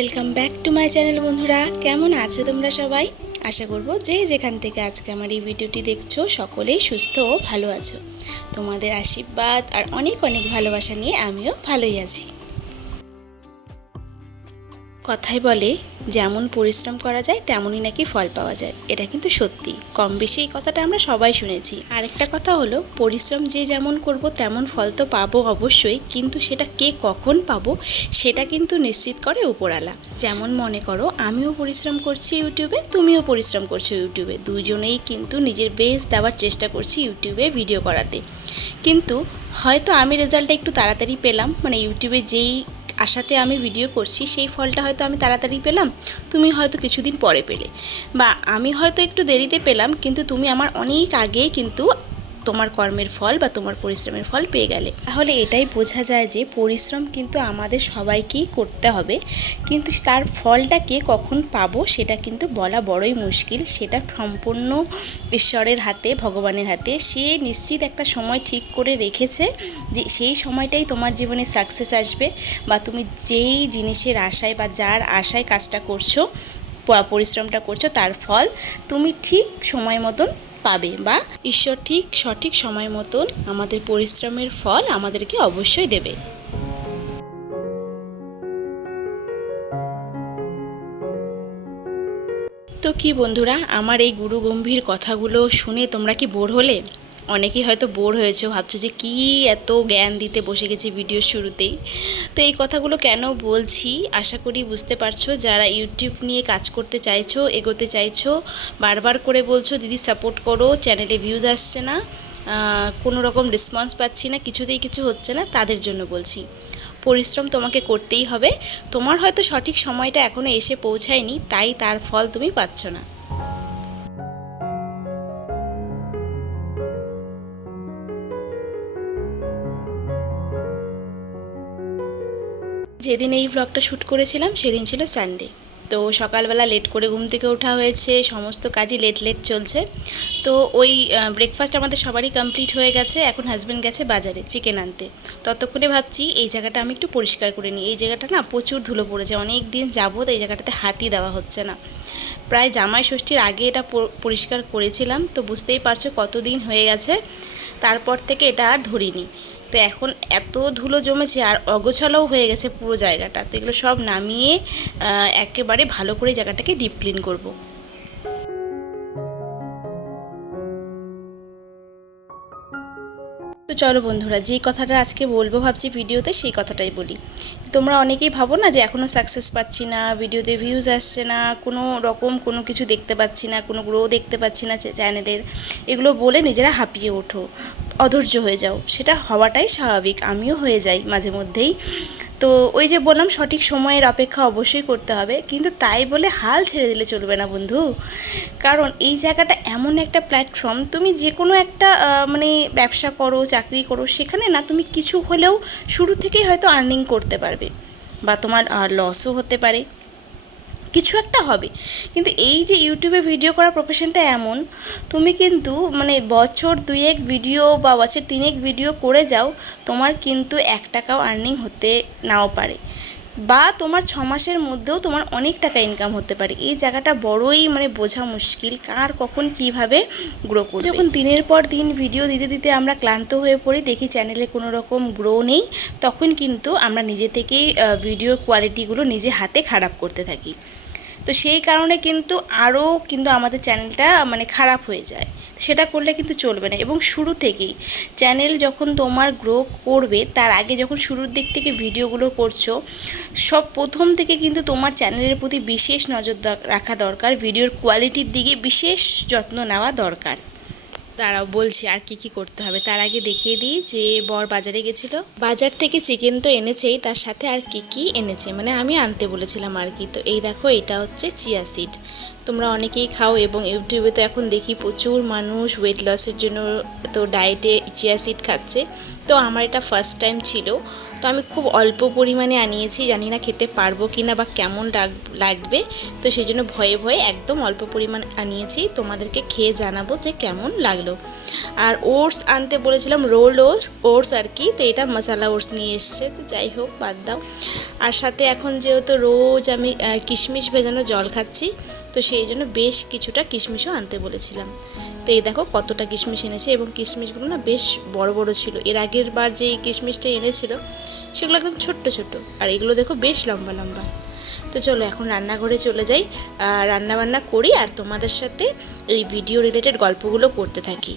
Welcome back to my channel. বন্ধুরা, কেমন আছো তোমরা সবাই? আশা করব যে যেখান থেকে আজকে আমার এই ভিডিওটি দেখছো সকলেই সুস্থ ও ভালো আছো। তোমাদের আশীর্বাদ আর অনেক অনেক ভালোবাসা নিয়ে আমিও ভালোই আছি। কথায় বলে যেমন পরিশ্রম করা যায় তেমনই নাকি ফল পাওয়া যায়। এটা কিন্তু সত্যি, কম বেশি এই কথাটা আমরা সবাই শুনেছি। আরেকটা কথা হলো, পরিশ্রম যে যেমন করব তেমন ফল তো পাবো অবশ্যই, কিন্তু সেটা কে কখন পাবো সেটা কিন্তু নিশ্চিত করে উপরওয়ালা। যেমন মনে করো আমিও পরিশ্রম করছি ইউটিউবে, তুমিও পরিশ্রম করছো ইউটিউবে, দুইজনেই কিন্তু নিজের বেস্ট দেওয়ার চেষ্টা করছি ইউটিউবে ভিডিও করাতে। কিন্তু হয়তো আমি রেজাল্টটা একটু তাড়াতাড়ি পেলাম, মানে ইউটিউবে যেই আশাতে আমি ভিডিও করছি সেই ফলটা হয়তো আমি তাড়াতাড়ি পেলাম, তুমি হয়তো কিছুদিন পরে পেলে, বা আমি হয়তো একটু দেরিতে পেলাম কিন্তু তুমি আমার অনেক আগেই কিন্তু তোমার কর্মের ফল বা তোমার পরিশ্রমের ফল পেয়ে গেলে। তাহলে এটাই বোঝা যায় যে পরিশ্রম কিন্তু আমাদের সবাইকেই করতে হবে, কিন্তু তার ফলটা কে কখন পাবো সেটা কিন্তু বলা বড়ই মুশকিল। সেটা সম্পূর্ণ ঈশ্বরের হাতে, ভগবানের হাতে। সে নিশ্চিত একটা সময় ঠিক করে রেখেছে যে সেই সময়টাই তোমার জীবনে সাকসেস আসবে, বা তুমি যেই জিনিসের আশায় বা যার আশায় কাজটা করছো, পরিশ্রমটা করছো, তার ফল তুমি ঠিক সময় মতন পাবে, বা ঈশ্বর ঠিক সঠিক সময় মতন আমাদের পরিশ্রমের ফল আমাদেরকে অবশ্যই দেবে। তো কি বন্ধুরা, আমার এই গুরু গম্ভীর কথাগুলো শুনে তোমরা কি বোর হলে? অনেকেই হয়তো বোর হয়েছো, ভাবছো যে কি এত জ্ঞান দিতে বসে গেছি ভিডিওর শুরুতেই। তো এই কথাগুলো কেন বলছি আশা করি বুঝতে পারছো। যারা ইউটিউব নিয়ে কাজ করতে চাইছো, এগোতে চাইছো, বারবার করে বলছো দিদি সাপোর্ট করো, চ্যানেলে ভিউজ আসছে না, কোনো রকম রেসপন্স পাচ্ছি না, কিছুতেই কিছু হচ্ছে না, তাদের জন্য বলছি পরিশ্রম তোমাকে করতেই হবে। তোমার হয়তো সঠিক সময়টা এখনও এসে পৌঁছায়নি, তাই তার ফল তুমি পাচ্ছ না। যেদিন এই ব্লগটা শ্যুট করেছিলাম সেদিন ছিল সানডে। তো সকালবেলা লেট করে ঘুম থেকে ওঠা হয়েছে, সমস্ত কাজই লেট লেট চলছে। তো ওই ব্রেকফাস্ট আমাদের সবারই কমপ্লিট হয়ে গেছে। এখন হাজব্যান্ড গেছে বাজারে চিকেন আনতে। ততক্ষণে ভাবছি এই জায়গাটা আমি একটু পরিষ্কার করে নিই। এই জায়গাটা না প্রচুর ধুলো পড়েছে, অনেক দিন যাবত এই জায়গাটাতে হাতই দেওয়া হচ্ছে না। প্রায় জামাই ষষ্ঠীর আগে এটা পরিষ্কার করেছিলাম, তো বুঝতেই পারছো কতদিন হয়ে গেছে। তারপর থেকে এটা আর ধরিনি। তো এখন এত ধুলো জমেছে আর অগোছালোও হয়ে গেছে পুরো জায়গাটা। তো এগুলো সব নামিয়ে একেবারে ভালো করে জায়গাটাকে ডিপ ক্লিন করবো। তো চলো বন্ধুরা, যেই কথাটা আজকে বলবো ভাবছি ভিডিওতে সেই কথাটাই বলি। তোমরা অনেকেই ভাবো না যে এখনও সাকসেস পাচ্ছি না, ভিডিওতে ভিউজ আসছে না, কোনো রকম কোনো কিছু দেখতে পাচ্ছি না, কোনো গ্রো দেখতে পাচ্ছি না চ্যানেলের, এগুলো বলে নিজেরা হাঁপিয়ে ওঠো, অধৈর্য হয়ে যাও। সেটা হওয়াটাই স্বাভাবিক, আমিও হয়ে যাই মাঝে মধ্যেই। তো ওই যে বললাম সঠিক সময়ের অপেক্ষা অবশ্যই করতে হবে, কিন্তু তাই বলে হাল ছেড়ে দিলে চলবে না বন্ধু। কারণ এই জায়গাটা এমন একটা প্ল্যাটফর্ম, তুমি যে কোনো একটা মানে ব্যবসা করো, চাকরি করো, সেখানে না তুমি কিছু হলেও শুরু থেকেই হয়তো আর্নিং করতে পারবে, বা তোমার লসও হতে পারে, কিছু একটা হবে। কিন্তু এই যে ইউটিউবে ভিডিও করার প্রফেশনটা এমন, তুমি কিন্তু মানে বছর দুয়েক ভিডিও বা বছর তিনেক ভিডিও করে যাও, তোমার কিন্তু 1 টাকাও আর্নিং হতে নাও পারে, বা তোমার 6 মাসের মধ্যেও তোমার অনেক টাকা ইনকাম হতে পারে। এই জায়গাটা বড়ই মানে বোঝা মুশকিল, কার কখন কিভাবে গ্রো করবে। যখন দিনের পর দিন ভিডিও দিতে দিতে আমরা ক্লান্ত হয়ে পড়ি, দেখি চ্যানেলে কোনো রকম গ্রো নেই, তখন কিন্তু আমরা নিজে থেকেই ভিডিওর কোয়ালিটিগুলো নিজে হাতে খারাপ করতে থাকি। তো সেই কারণে কিন্তু আরও কিন্তু আমাদের চ্যানেলটা মানে খারাপ হয়ে যায়। সেটা করলে কিন্তু চলবে না। এবং শুরু থেকেই চ্যানেল যখন তোমার গ্রো করবে, তার আগে যখন শুরুর দিক থেকে ভিডিওগুলো করছো, সব প্রথম থেকে কিন্তু তোমার চ্যানেলের প্রতি বিশেষ নজর রাখা দরকার, ভিডিওর কোয়ালিটির দিকে বিশেষ যত্ন নেওয়া দরকার। দাঁড়াও বলছি আর কি কি করতে হবে। তার আগে দেখিয়ে দিই যে বর বাজারে গেছিলো, বাজার থেকে চিকেন তো এনেছেই, তার সাথে আর কি কি এনেছে মানে আমি আনতে বলেছিলাম আর কি। তো এই দেখো, এটা হচ্ছে চিয়া সিড। তো তোমরা অনেকেই খাও এবং ইউটিউবে তো এখন দেখি প্রচুর মানুষ ওয়েট লসের জন্য তো ডায়েটে চিয়া সিড খাচ্ছে। তো আমার এটা ফার্স্ট টাইম ছিল, তো আমি খুব অল্প পরিমাণে আনিয়েছি, জানি না খেতে পারবো কি না বা কেমন লাগবে, তো সেই জন্য ভয়ে ভয়ে একদম অল্প পরিমাণ আনিয়েছি। তোমাদেরকে খেয়ে জানাবো যে কেমন লাগলো। আর ওটস আনতে বলেছিলাম, রোল ওটস আর কি, তো এটা মশলা ওটস নিয়ে এসছে, তো যাই হোক বাদ দাও। আর সাথে এখন যেহেতু রোজ আমি কিশমিশ ভেজানো জল খাচ্ছি, তো সেই জন্য বেশ কিছুটা কিশমিশও আনতে বলেছিলাম। তো এই দেখো কতটা কিশমিশ এনেছে, এবং কিশমিশগুলো না বেশ বড় বড় ছিল। এর আগের বার যে কিশমিশটা এনেছিল সেগুলো একদম ছোট্ট ছোট, আর এগুলো দেখো বেশ লম্বা লম্বা। তো চলো এখন রান্নাঘরে চলে যাই, রান্না বান্না করি আর তোমাদের সাথে এই ভিডিও রিলেটেড গল্পগুলো করতে থাকি।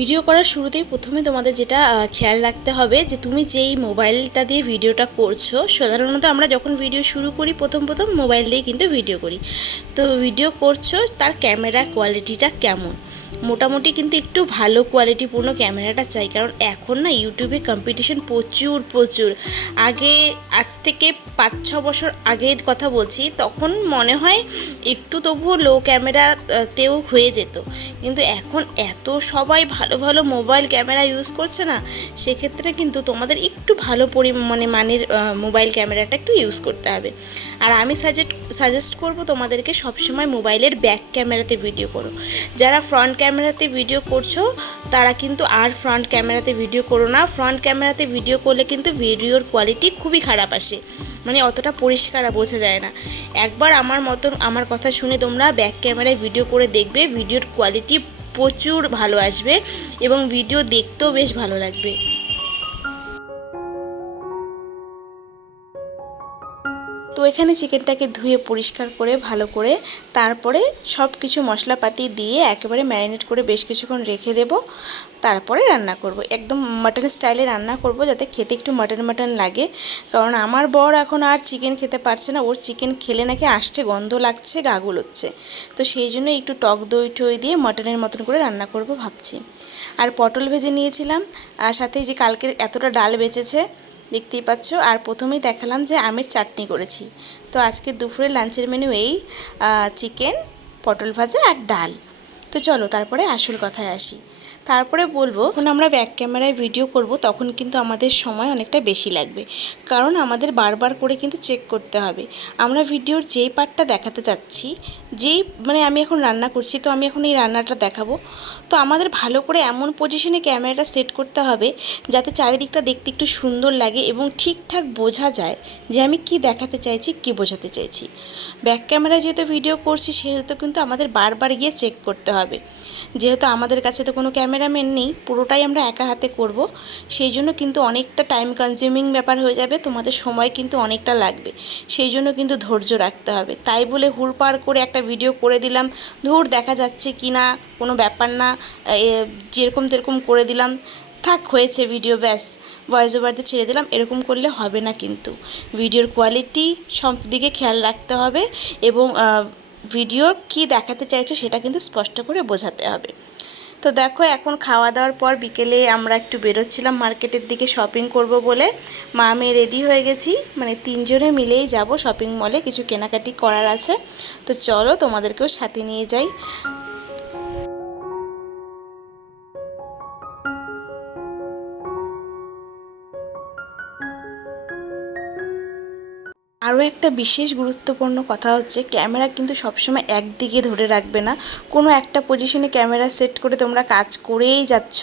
ভিডিও করার শুরুতেই প্রথমে তোমাদের যেটা খেয়াল রাখতে হবে যে তুমি যেই মোবাইলটা দিয়ে ভিডিওটা করছো, সাধারণত আমরা যখন ভিডিও শুরু করি প্রথম মোবাইল দিয়ে কিন্তু ভিডিও করি। তো ভিডিও করছো তার ক্যামেরা কোয়ালিটিটা কেমন, মোটামুটি কিন্তু একটু ভালো কোয়ালিটিপূর্ণ ক্যামেরাটা চাই, কারণ এখন না ইউটিউবে কম্পিটিশন প্রচুর। আগে আজ থেকে 5-6 বছর আগের কথা বলছি, তখন মনে হয় একটু তবুও লো ক্যামেরাতেও হয়ে যেত, কিন্তু এখন এত সবাই ভালো মোবাইল ক্যামেরা ইউজ করছে না, সেক্ষেত্রে কিন্তু তোমাদের একটু ভালো মানের মোবাইল ক্যামেরাটা একটু ইউজ করতে হবে। আর আমি সাজেস্ট করব তোমাদেরকে সবসময় মোবাইলের ব্যাক ক্যামেরাতে ভিডিও করো। যারা ফ্রন্ট ক্যামেরাতে ভিডিও করছো তারা কিন্তু আর ফ্রন্ট ক্যামেরাতে ভিডিও করো না। ফ্রন্ট ক্যামেরাতে ভিডিও করলে কিন্তু ভিডিওর কোয়ালিটি খুবই খারাপ আসে, মানে অতটা পরিষ্কার বোঝা যায় না। একবার আমার কথা শুনে তোমরা ব্যাক ক্যামেরায় ভিডিও করে দেখবে, ভিডিওর কোয়ালিটি প্রচুর ভালো আসবে এবং ভিডিও দেখতেও বেশ ভালো লাগবে। তো এখানে চিকেনটাকে ধুয়ে পরিষ্কার করে ভালো করে তারপরে সব কিছু মশলাপাতি দিয়ে একেবারে ম্যারিনেট করে বেশ কিছুক্ষণ রেখে দেব। তারপরে রান্না করব, একদম মাটন স্টাইলে রান্না করব, যাতে খেতে একটু মাটন লাগে। কারণ আমার বর এখন আর চিকেন খেতে পারছে না, ওর চিকেন খেলে নাকি আষ্টে গন্ধ লাগছে, গা গুলোচ্ছে। তো সেই জন্য একটু টক দই দিয়ে মাটনের মতন করে রান্না করব ভাবছি। আর পটল ভেজে নিয়েছিলাম, আর সাথে যে কালকে এতটা ডাল বেঁচেছে দেখতেই পাচ্ছ। আর প্রথমেই দেখালাম যে আমের চাটনি করেছি। তো আজকে দুপুরে লাঞ্চের মেনু এই চিকেন, পটল ভাজা আর ডাল। তো চলো তারপরে আসল কথায় আসি। তারপরে বলবো, যখন আমরা ব্যাক ক্যামেরায় ভিডিও করব তখন কিন্তু আমাদের সময় অনেকটা বেশি লাগবে, কারণ আমাদের বারবার করে কিন্তু চেক করতে হবে আমরা ভিডিওর যেই পার্টটা দেখাতে চাচ্ছি, আমি এখন রান্না করছি, তো আমি এখন এই রান্নাটা দেখাবো, তো আমাদের ভালো করে এমন পজিশনে ক্যামেরাটা সেট করতে হবে যাতে চারিদিকটা দেখতে একটু সুন্দর লাগে এবং ঠিকঠাক বোঝা যায় যে আমি কি দেখাতে চাইছি, কি বোঝাতে চাইছি। ব্যাক ক্যামেরায় যেহেতু ভিডিও করছি সেহেতু কিন্তু আমাদের বারবার গিয়ে চেক করতে হবে। যেহেতু আমাদের কাছে তো কোনো ক্যামেরাম্যান নেই, পুরোটাই আমরা একা হাতে করব, সেই জন্য কিন্তু অনেকটা টাইম কনজিউমিং ব্যাপার হয়ে যাবে, তোমাদের সময় কিন্তু অনেকটা লাগবে, সেই জন্য কিন্তু ধৈর্য রাখতে হবে। তাই বলে হুড়পাড় করে একটা ভিডিও করে দিলাম, ধুর দেখা যাচ্ছে কি না কোনো ব্যাপার না, যেরকম তেরকম করে দিলাম, থাক হয়েছে ভিডিও, ব্যাস ভয়েস ওভার দিয়ে ছেড়ে দিলাম, এরকম করলে হবে না। কিন্তু ভিডিওর কোয়ালিটি সব দিকে খেয়াল রাখতে হবে এবং ভিডিওর কি দেখাতে চাইছো সেটা কিন্তু স্পষ্ট করে বোঝাতে হবে। তো দেখো এখন খাওয়া দাওয়ার পর বিকেলে আমরা একটু বেরোচ্ছিলাম মার্কেটের দিকে শপিং করব বলে। মা মেয়ে রেডি হয়ে গেছি, মানে 3 জনে মিলেই যাব শপিং মলে, কিছু কেনাকাটি করার আছে। তো চলো তোমাদেরকেও সাথে নিয়ে যাই। আরও একটা বিশেষ গুরুত্বপূর্ণ কথা হচ্ছে, ক্যামেরা কিন্তু সবসময় একদিকে ধরে রাখবে না। কোনো একটা পজিশনে ক্যামেরা সেট করে তোমরা কাজ করেই যাচ্ছ,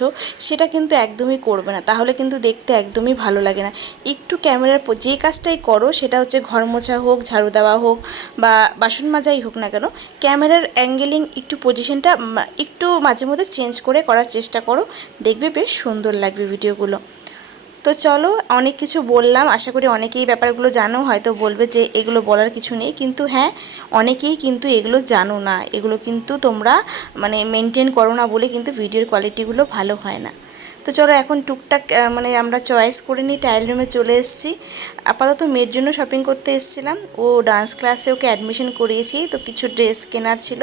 সেটা কিন্তু একদমই করবে না, তাহলে কিন্তু দেখতে একদমই ভালো লাগে না। একটু ক্যামেরার যে কাজটাই করো, সেটা হচ্ছে ঘর মোছা হোক, ঝাড়ু দেওয়া হোক বা বাসন মাজাই হোক না কেন, ক্যামেরার অ্যাঙ্গেলিং একটু পজিশনটা একটু মাঝে মধ্যে চেঞ্জ করে করার চেষ্টা করো, দেখবে বেশ সুন্দর লাগবে ভিডিওগুলো। তো চলো অনেক কিছু বললাম, আশা করি অনেকেই ব্যাপারগুলো জানো, হয়তো বলবে যে এগুলো বলার কিছু নেই, কিন্তু হ্যাঁ অনেকেই কিন্তু এগুলো জানো না, এগুলো কিন্তু তোমরা মেনটেন করো না বলে কিন্তু ভিডিওর কোয়ালিটিগুলো ভালো হয় না। তো চলো এখন টুকটাক আমরা চয়েস করে নিই, ট্রায়াল রুমে চলে এসেছি। আপাতত মেয়ের জন্য শপিং করতে এসেছিলাম, ও ডান্স ক্লাসে ওকে অ্যাডমিশন করিয়েছি, তো কিছু ড্রেস কেনার ছিল,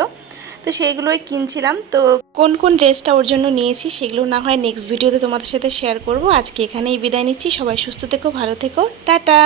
তো সেইগুলোই কিনছিলাম। তো কোন কোন ড্রেসটা ওর জন্য নিয়েছি সেগুলো না হয় নেক্সট ভিডিওতে তোমাদের সাথে শেয়ার করব। আজকে এখানেই বিদায় নিচ্ছি। সবাই সুস্থ থেকো, ভালো থেকো, টাটা।